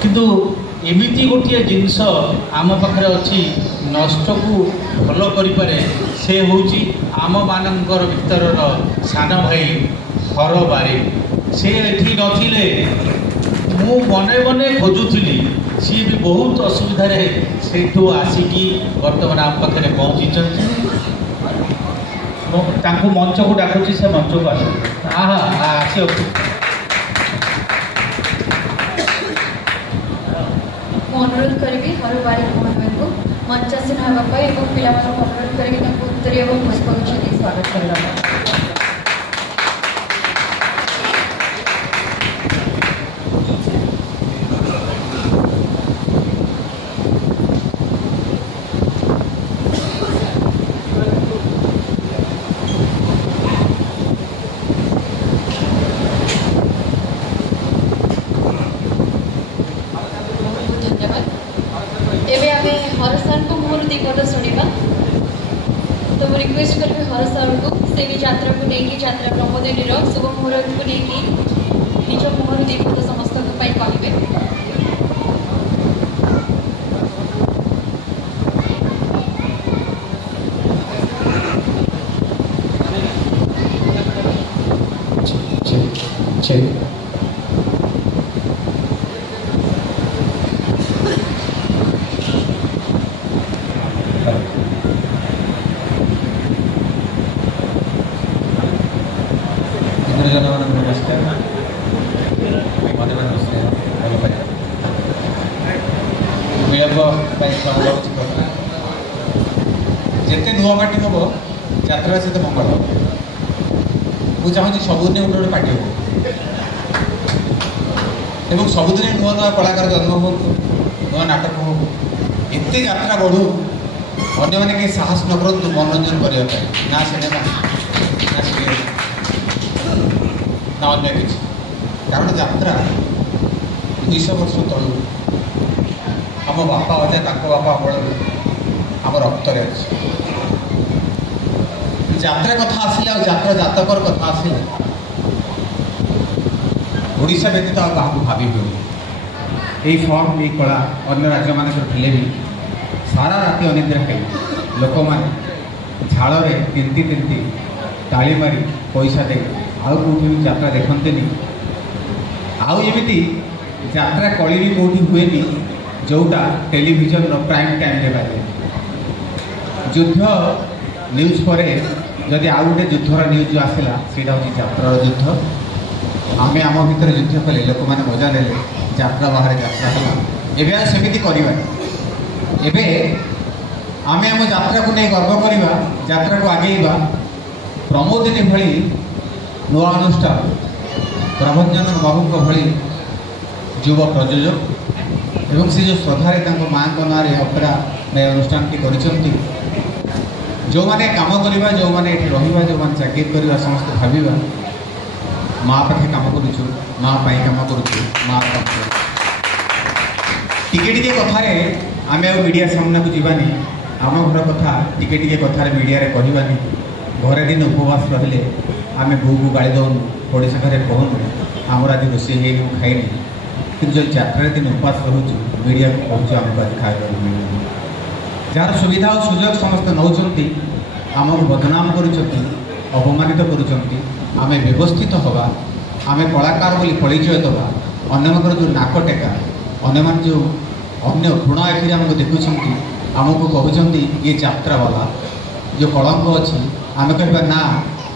किंतु एमिति गोटे जिनस आम पाखे अच्छी नष्ट को भल करे से हूँ आम मानकर भीतर सान भाई हर बारी से एठी नथिले मु बने बने खोजुली सी भी बहुत असुविधा से आसिकी बर्तमान आम पाखे पहुँची मंच को डाकुची से मंच को आस अनुरोध करी हर बारी मोहन को मंचासीन होगापी और पिला अनुरोध करी उत्तरीय और पुष्पगुच्छ दी स्वागत करवा। एबे आमे हर साल को मोर दिगट शुणा तो मैं रिक्वेस्ट करी हर साल को से भी यात्रा को लेकिन यात्रा प्रमोदिनी शुभ मुहूर्त को लेकिन निज मुहर दिगट समस्त कहे नमस्कार जिते नुआ पार्टी हम यात्रा से मंगल मुझे चाहूँगी सबुदिन गोटे गोटे पार्टी हो सबुदिन नुआ नुआ कलाकार जन्म हो नुआ नाटक हो एत यात्रा बढ़ू अन्य मैंने कहीं साहस न करूँ मनोरंजन करने ना सिनेमा ना सीरियल ना अन्य किसी कारण यात्रा 200 वर्ष तलू आम बापा अजा बापा अमल आम रक्त यात्रा कथा आसिले यात्रा जातकर कथा आसिले ओडिशा व्यतीत क्या भावी हुए यही फर्म ये कला अन्य राज्य मान थे भी सारा राति अनिद्रा कहीं लोक मैंने झाड़े तिंती तिंती ताली मारी पैसा दे आउ कौटी भी यात्रा देखते आमती यात्रा कली भी कौटी हुए जोटा टेलीविजन प्राइम टाइम रे बाजे युद्ध न्यूज पर जदि आउ गोटे युद्धर न्यूज आसला सीटा हूँ यात्रार युद्ध आमे आम भीतर युद्ध कले लोक मैंने मजा ने यात्रा बाहर यात्रा है एवं सेमती करवा एबे आमे आम यात्रा को नहीं गर्व करवा यात्रा को आगेवा प्रमोदिनी भली नुआ अनुष्ठान प्रभंजन बाबू भली युव प्रयोजक एवं से जो श्रद्धारे माँ ना अपेरा अनुष्ठान टी जो मैंने काम करवा जो मैंने रहा जो मैंने चाकरी करवा समस्त भाविबा माँ पाखे काम करुचु माँ पाई काम करुचु माँ टिके कथारे आमे मीडिया सामना को जीवानी आम घर कथा टिके कथार मीडिया रे कहवानी घरे दिन उपवास रहिले आमे बो को गाड़ी दौनु पड़ोशा घरे कहूँ आमर आज रोषे है खाइनी कि जो यात्रा दिन उपवास रोचु मीडिया को कहूँ आमको आज खाଇବା मिलूनी जार सुविधा और सुजोग समस्त नौकरी आमको बदनाम करुँच अपमानित करें व्यवस्थित हवा आम कलाकार बोली परिचय दवा अन्य जो नाक टेका अन्य मान जो अन्य गुण आखिरी आमको देखुं आमको कहते ये यात्रा वाला जो कलंक अच्छी आम कह ना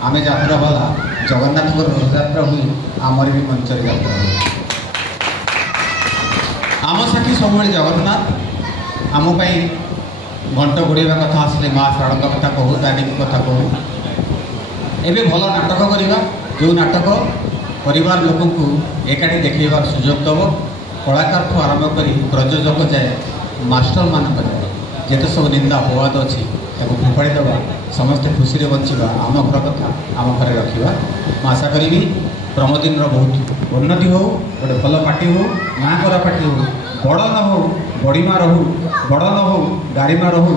आम यात्रा वाला जगन्नाथ रथयात्रा हुई आमर भी मंच यात्रा हुई आम साथी सब जगन्नाथ आमपाई घंट घोड़ेवा कथा आसले माँ शारदा कथा कहूँ तारिणी कथा कहूँ एबे भल नाटक करवा जो नाटक परिवार लोक को एकाठी देखेबार सुजोग दब कलाकार ठूँ आरंभ कर प्रयोजक जाए मास्टर मान जाए जिते सब निंदा अपवाद अच्छी फोपाड़ी दबा समस्ते खुशी बचा आम घर कथा आम घर रखा आशा करी प्रमोदिन बहुत उन्नति हो गोटे भल पार्टी हो माँ करा पार्टी हो बड़ न हो बड़ीमा रहू बड़ न हो गाड़ीमा रहू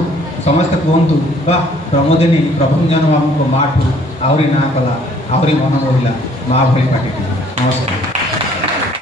समस्ते कहतु बा प्रमोदिनी प्रभंजन बाबू माँ ठू आहरी ना कला आहरी मन मोहिला ମା ଭଳି ପାଟିକୁ। ନମସ୍କାର।